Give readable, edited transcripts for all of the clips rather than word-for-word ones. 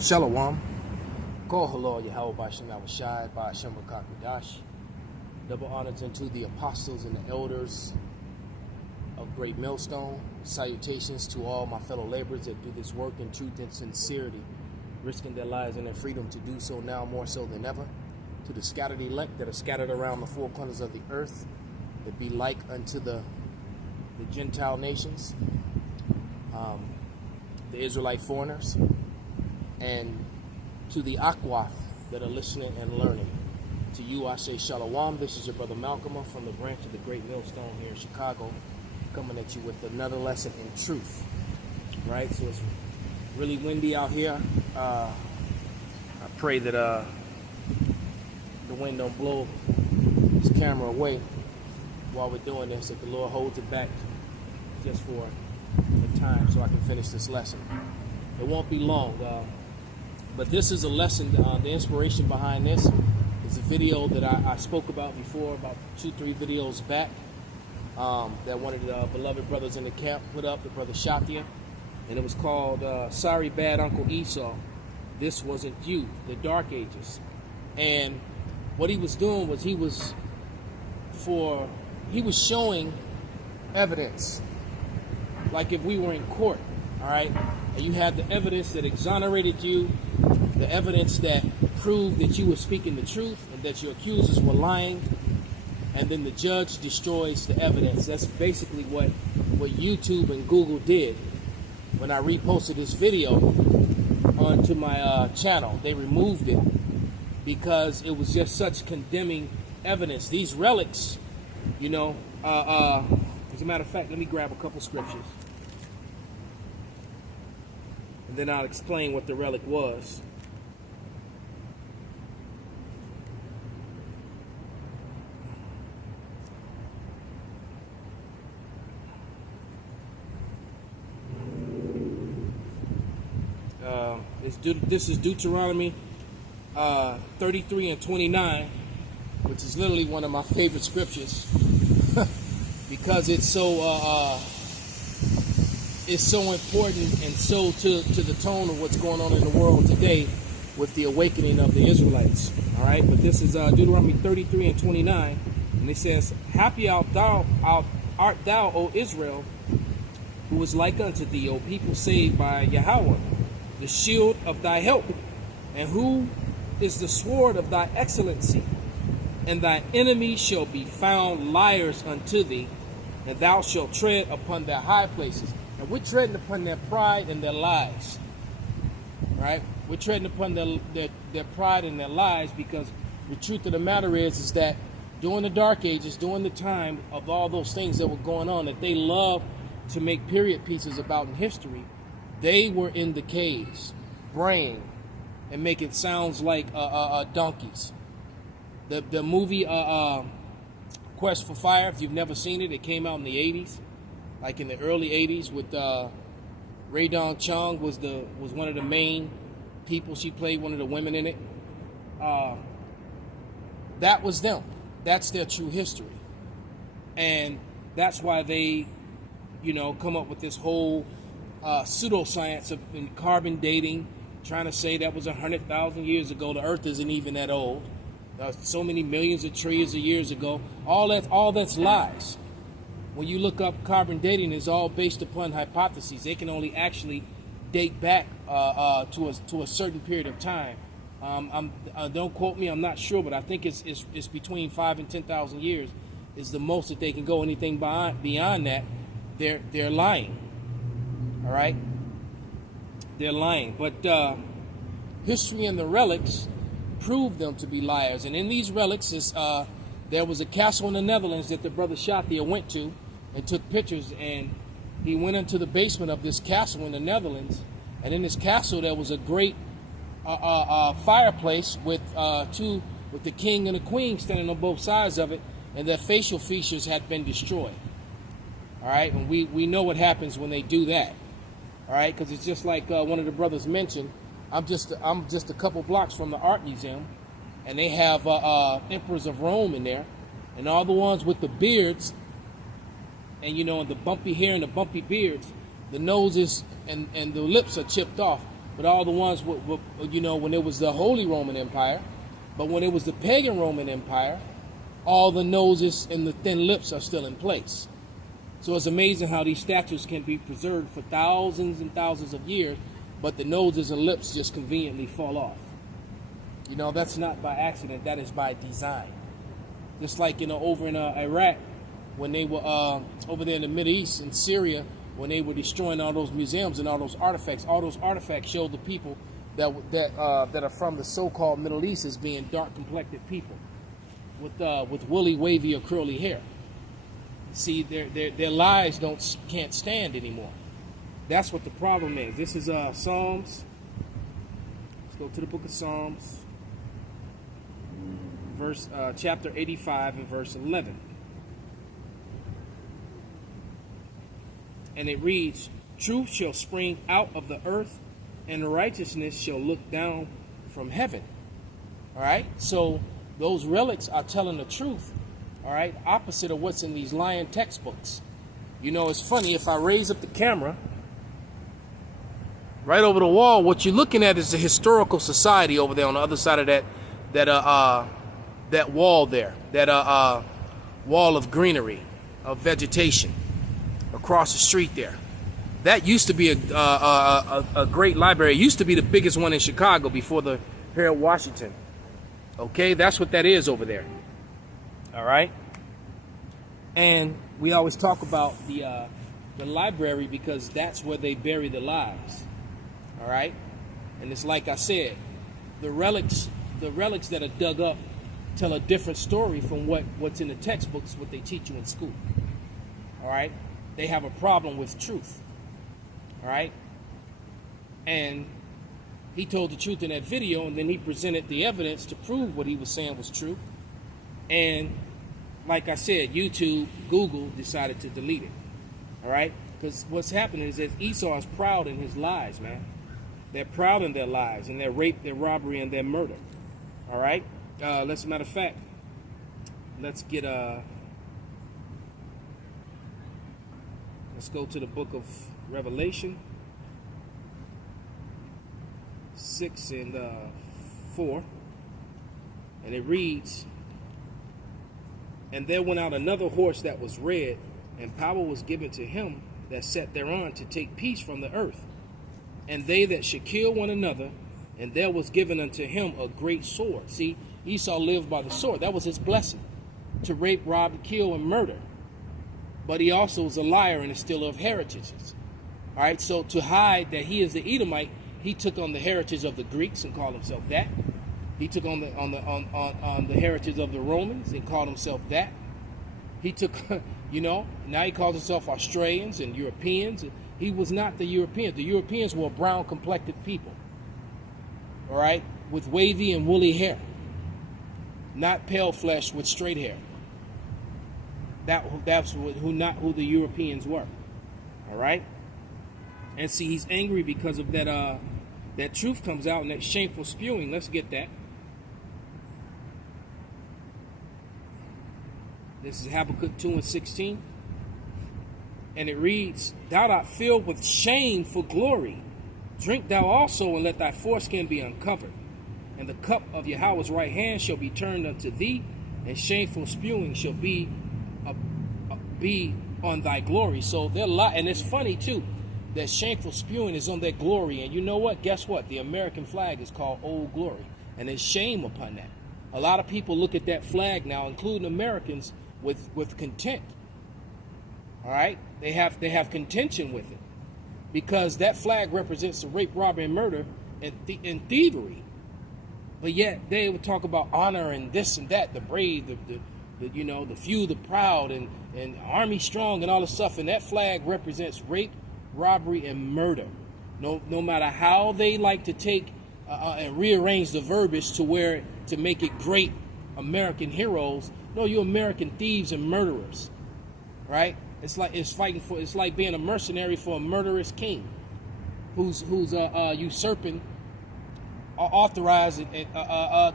SHALAWAM TO YAHAWASHI BAHASHAM. Double honors unto the apostles and the elders of Great Millstone. Salutations to all my fellow laborers that do this work in truth and sincerity, risking their lives and their freedom to do so now more so than ever. To the scattered elect that are scattered around the four corners of the earth, that be like unto the Gentile nations, the Israelite foreigners, and to the ahchyam that are listening and learning. To you I say Shalawam. This is your brother MALCHAAMAH from the branch of the Great Millstone here in Chicago, coming at you with another lesson in truth. Right, so it's really windy out here. I pray that the wind don't blow this camera away while we're doing this, that the Lord holds it back just for the time so I can finish this lesson. It won't be long, but this is a lesson. The inspiration behind this is a video that I spoke about before, about 2-3 videos back, that one of the beloved brothers in the camp put up, the brother Shatia, and it was called Sorry Bad Uncle Esau, This Wasn't You, the Dark Ages. And what he was doing was he was showing evidence, like if we were in court, all right, and you had the evidence that exonerated you, the evidence that proved that you were speaking the truth and that your accusers were lying, and then the judge destroys the evidence. That's basically what YouTube and Google did when I reposted this video onto my channel. They removed it because it was just such condemning evidence. These relics, you know, as a matter of fact, let me grab a couple scriptures, and then I'll explain what the relic was. This is Deuteronomy 33 and 29, which is literally one of my favorite scriptures because it's so important and so to the tone of what's going on in the world today with the awakening of the Israelites. All right, but this is Deuteronomy 33 and 29, and it says, "Happy art thou, O Israel, who is like unto thee, O people saved by Yahawah, the shield of thy help, and who is the sword of thy excellency. And thy enemies shall be found liars unto thee, and thou shalt tread upon their high places." And we're treading upon their pride and their lies, right? We're treading upon their pride and their lies, because the truth of the matter is that during the dark ages, during the time of all those things that were going on, that they love to make period pieces about in history, they were in the caves, braying and making sounds like donkeys. The movie Quest for Fire, if you've never seen it, it came out in the 80s, like in the early 80s, with Ray Dong Chung was one of the main people. She played one of the women in it. That was them. That's their true history. And that's why they, you know, come up with this whole pseudoscience of carbon dating, trying to say that was 100,000 years ago. The earth isn't even that old. So many millions of trillions of years ago. All that's lies. When you look up carbon dating, it's all based upon hypotheses. They can only actually date back to a certain period of time. Don't quote me, I'm not sure, but I think it's between 5,000 and 10,000 years is the most that they can go. Anything beyond that, they're lying. All right, they're lying. But history and the relics prove them to be liars. And in these relics is there was a castle in the Netherlands that the brother Shatia went to and took pictures, and he went into the basement of this castle in the Netherlands, and in this castle there was a great fireplace with the king and the queen standing on both sides of it, and their facial features had been destroyed. All right, and we know what happens when they do that. All right, because it's just like one of the brothers mentioned. I'm just a couple blocks from the art museum, and they have emperors of Rome in there, and all the ones with the beards, and you know, the bumpy hair and the bumpy beards, the noses and the lips are chipped off. but all the ones, you know, when it was the Holy Roman Empire. But when it was the pagan Roman Empire, all the noses and the thin lips are still in place. So it's amazing how these statues can be preserved for thousands and thousands of years, but the noses and lips just conveniently fall off. You know, that's not by accident, that is by design. Just like, you know, over in Iraq, when they were over there in the Middle East, in Syria, when they were destroying all those museums and all those artifacts showed the people that are from the so-called Middle East as being dark-complected people with woolly, wavy, or curly hair. See, their lies can't stand anymore. That's what the problem is. This is Psalms. Let's go to the book of Psalms, chapter 85 and verse 11. And it reads, "Truth shall spring out of the earth, and righteousness shall look down from heaven." All right, so those relics are telling the truth, all right, opposite of what's in these lying textbooks. You know, it's funny, if I raise up the camera right over the wall, what you're looking at is the historical society over there on the other side of that wall there, that wall of greenery, of vegetation across the street there. That used to be a great library. It used to be the biggest one in Chicago before the Harold Washington. Okay, that's what that is over there. All right, and we always talk about the library because that's where they bury the lies. All right, and it's like I said, the relics that are dug up tell a different story from what's in the textbooks, what they teach you in school. All right, they have a problem with truth. All right, and he told the truth in that video, and then he presented the evidence to prove what he was saying was true. And like I said, YouTube, Google decided to delete it. All right, because what's happening is that Esau is proud in his lies, man. They're proud in their lies, and their rape, their robbery, and their murder. All right, as a matter of fact, let's get let's go to the book of Revelation 6 and 4, and it reads, "And there went out another horse that was red, and power was given to him that sat thereon to take peace from the earth, and they that should kill one another, and there was given unto him a great sword." See, Esau lived by the sword. That was his blessing, to rape, rob, kill, and murder. But he also was a liar and a stealer of heritages. All right, so to hide that he is the Edomite, he took on the heritage of the Greeks and called himself that. He took on the heritage of the Romans and called himself that. He took, you know, now he calls himself Australians and Europeans. He was not the Europeans. The Europeans were brown-complected people, all right, with wavy and woolly hair, not pale flesh with straight hair. That's not who the Europeans were, all right. And see, he's angry because of that. That truth comes out and that shameful spewing. Let's get that. This is Habakkuk 2 and 16. And it reads, "Thou art filled with shame for glory. Drink thou also, and let thy foreskin be uncovered. And the cup of Yahweh's right hand shall be turned unto thee, and shameful spewing shall be on thy glory." So they're lying. And it's funny, too, that shameful spewing is on their glory. And you know what? Guess what? The American flag is called Old Glory. And there's shame upon that. A lot of people look at that flag now, including Americans, with contempt. All right? They have contention with it. Because that flag represents the rape, robbery, and murder, and thievery. But yet they would talk about honor and this and that, the brave, the few, the proud, and army strong, and all this stuff. And that flag represents rape, robbery, and murder. No matter how they like to take and rearrange the verbiage to make it great American heroes. No, you're American thieves and murderers, right? It's like being a mercenary for a murderous king, who's usurping authorized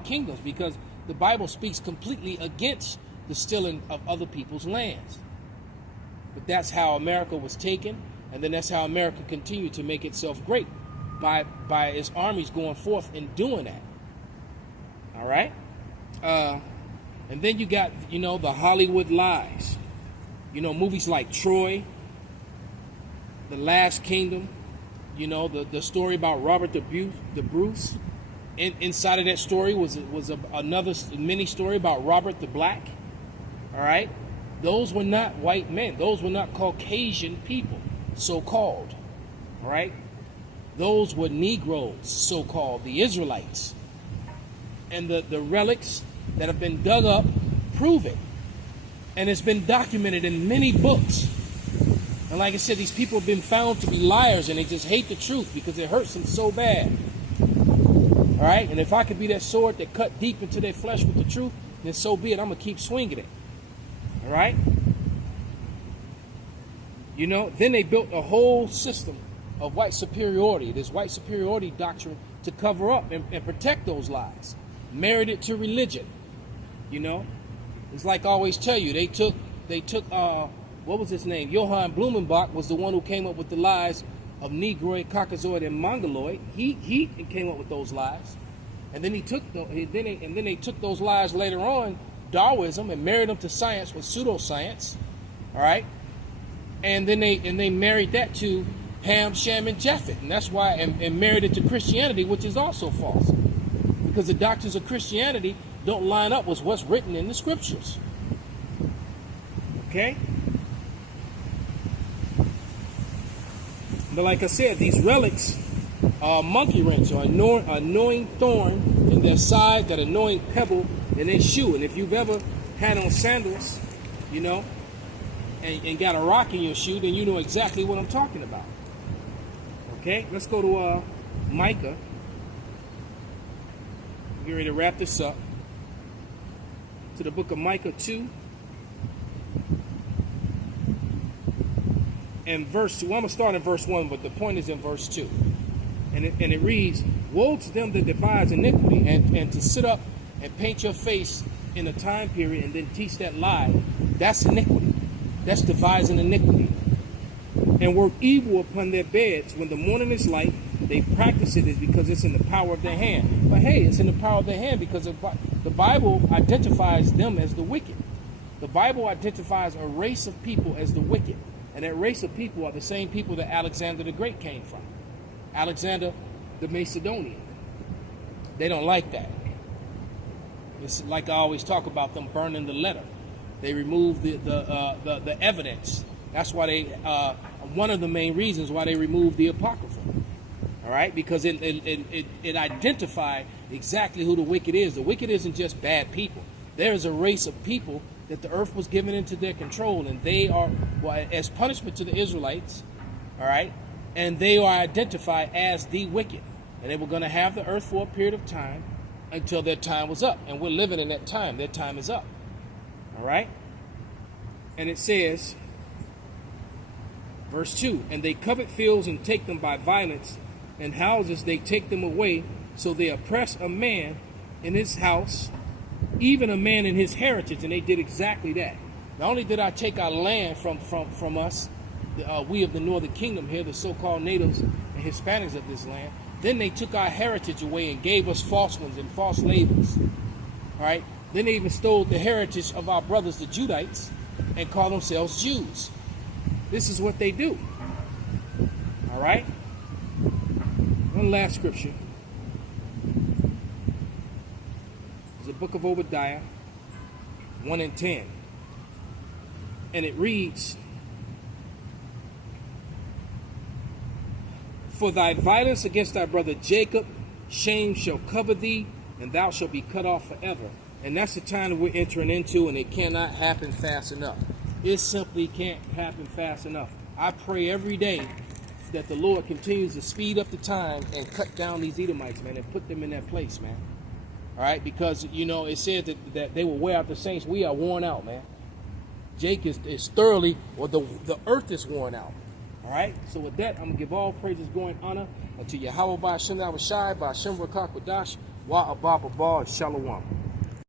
kingdoms, because the Bible speaks completely against the stealing of other people's lands. But that's how America was taken, and then that's how America continued to make itself great. by his armies going forth and doing that. All right. And then you got, the Hollywood lies. Movies like Troy, The Last Kingdom, the story about Robert the Bruce. Inside of that story was another mini story about Robert the Black. All right. Those were not white men. Those were not Caucasian people, so-called. All right. Those were Negroes, so-called, the Israelites. And the relics that have been dug up prove it. And it's been documented in many books. And like I said, these people have been found to be liars, and they just hate the truth because it hurts them so bad. All right? And if I could be that sword that cut deep into their flesh with the truth, then so be it. I'm going to keep swinging it. All right? Then they built a whole system of white superiority, this white superiority doctrine, to cover up and protect those lies. Married it to religion. It's like I always tell you, they took what was his name? Johann Blumenbach was the one who came up with the lies of Negroid, Caucasoid, and Mongoloid. He came up with those lies, and then they took those lies later on, Darwinism, and married them to science with pseudoscience. All right, and then they married that to Ham, Shem, and Japhet, and that's why and married it to Christianity, which is also false, because the doctrines of Christianity don't line up with what's written in the scriptures. Okay? But like I said, these relics are monkey wrench, or annoying thorn in their side, that annoying pebble in their shoe. And if you've ever had on sandals, and got a rock in your shoe, then you know exactly what I'm talking about. Okay? Let's go to Micah. Get ready to wrap this up. To the book of Micah 2 and verse 2. Well, I'm going to start in verse 1, but the point is in verse 2. And it reads, "Woe to them that devise iniquity, and to sit up and paint your face in a time period and then teach that lie. That's iniquity. That's devising iniquity. And work evil upon their beds when the morning is light. They practice it is because it's in the power of their hand." But hey, it's in the power of their hand because the Bible identifies them as the wicked. The Bible identifies a race of people as the wicked. And that race of people are the same people that Alexander the Great came from. Alexander the Macedonian. They don't like that. It's like I always talk about them burning the letter. They removed the evidence. That's why they, one of the main reasons why they removed the Apocrypha. All right, because it identified exactly who the wicked is. The wicked isn't just bad people. There is a race of people that the earth was given into their control, and they are, well, as punishment to the Israelites, all right, and they are identified as the wicked. And they were going to have the earth for a period of time until their time was up. And we're living in that time. Their time is up. All right? And it says, verse 2, "And they covet fields and take them by violence, and houses they take them away, so they oppress a man in his house, even a man in his heritage." And they did exactly that. Not only did I take our land from us, we of the northern kingdom here, the so-called natives and Hispanics of this land, then they took our heritage away and gave us false ones and false labels. All right? Then they even stole the heritage of our brothers, the Judites, and called themselves Jews. This is what they do. All right? One last scripture. It's the book of Obadiah, 1 and 10. And it reads, "For thy violence against thy brother Jacob, shame shall cover thee, and thou shalt be cut off forever." And that's the time that we're entering into, and it cannot happen fast enough. It simply can't happen fast enough. I pray every day that the Lord continues to speed up the time and cut down these Edomites, man, and put them in that place, man. All right? Because, it said that they will wear out the saints. We are worn out, man. Jake is thoroughly, or the earth is worn out. All right? So with that, I'm going to give all praises, glory, and honor unto YAHAWAH, BAHASHAM, YAHAWASHI, BAHASHAM, RAKAKWADASH, WA ABAB ABA, SHALAWAM.